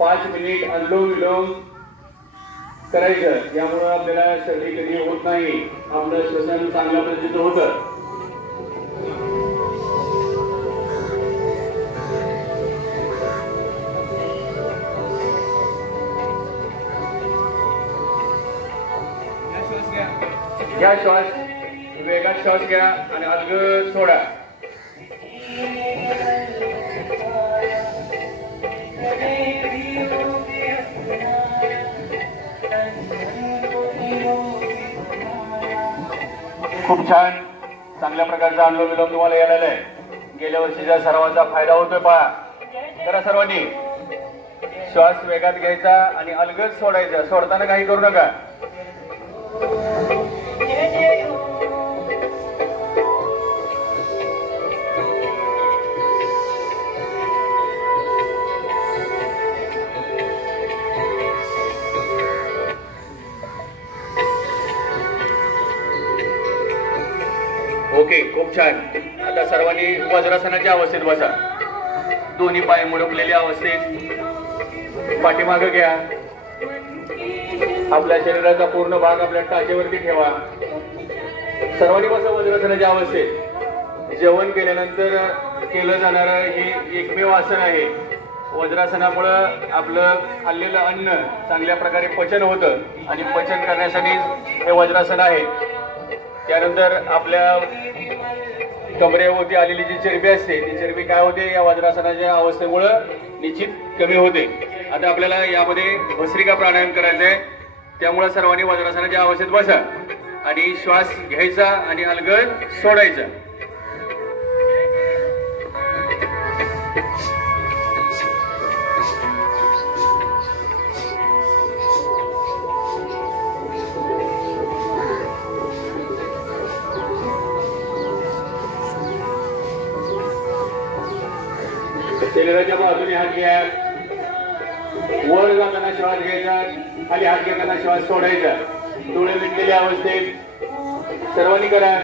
5 minute अनुलोम विलोम करायचं। यामुळे आपल्याला सर्दी कधी होत नाही, आपलं श्वसन चांगल्या पद्धतीचं होतं। घ्या श्वास, वेगात श्वास घ्या आणि अलगद सोडा। खूप छान, चांगल्या प्रकारचा अनुलोम विलोम तुम्हाला यायला आहे। गेल्या वर्षीच्या सरावाचा फायदा होतोय पहा। करा सर्वांनी, श्वास वेगात घ्यायचा आणि अलगद सोडायचा, सोडताना काही करू नका। ओके, खूप छान। आता सर्वांनी वज्रासनाच्या अवस्थेत बसा। दोन्ही पाय मुडपलेल्या अवस्थेत पाठीमागे घ्या। आपल्या शरीराचा पूर्ण भाग आपल्या टाचेवरती ठेवा। सर्वांनी बसा वज्रासनाच्या अवस्थेत। जेवण केल्यानंतर केलं जाणारं हे एकमेव आसन आहे। वज्रासनामुळे आपलं खाल्लेलं अन्न चांगल्या प्रकारे पचन होतं आणि पचन करण्यासाठी हे वज्रासन आहे। त्यानंतर आपल्या कमरेवरती आलेली जी चरबी असते ती चरबी काय होते, या वज्रासनाच्या अवस्थेमुळे निश्चित कमी होते। आता आपल्याला यामध्ये भस्त्रिका प्राणायाम करायचा आहे, त्यामुळे सर्वांनी वज्रासनाच्या अवस्थेत बसा आणि श्वास घ्यायचा आणि अलगद सोडायचा। शरीराच्या बाजूने हात घ्या, वर जाताना श्वास घ्यायचा, खाली हात घेताना श्वास सोडायचा। डोळे मिटलेल्या अवस्थेत सर्वांनी करा।